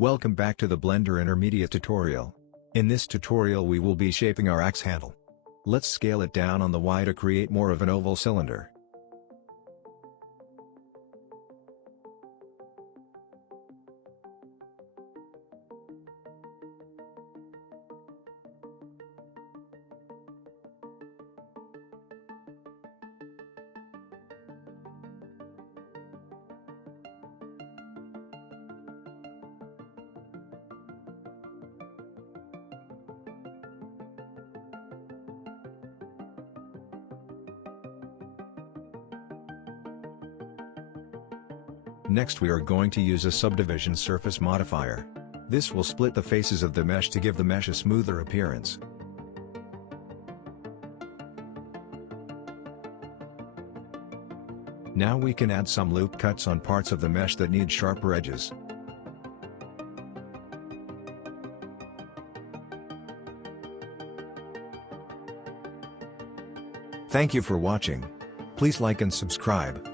Welcome back to the Blender Intermediate tutorial. In this tutorial we will be shaping our axe handle. Let's scale it down on the Y to create more of an oval cylinder. Next we are going to use a subdivision surface modifier. This will split the faces of the mesh to give the mesh a smoother appearance. Now we can add some loop cuts on parts of the mesh that need sharper edges. Thank you for watching. Please like and subscribe.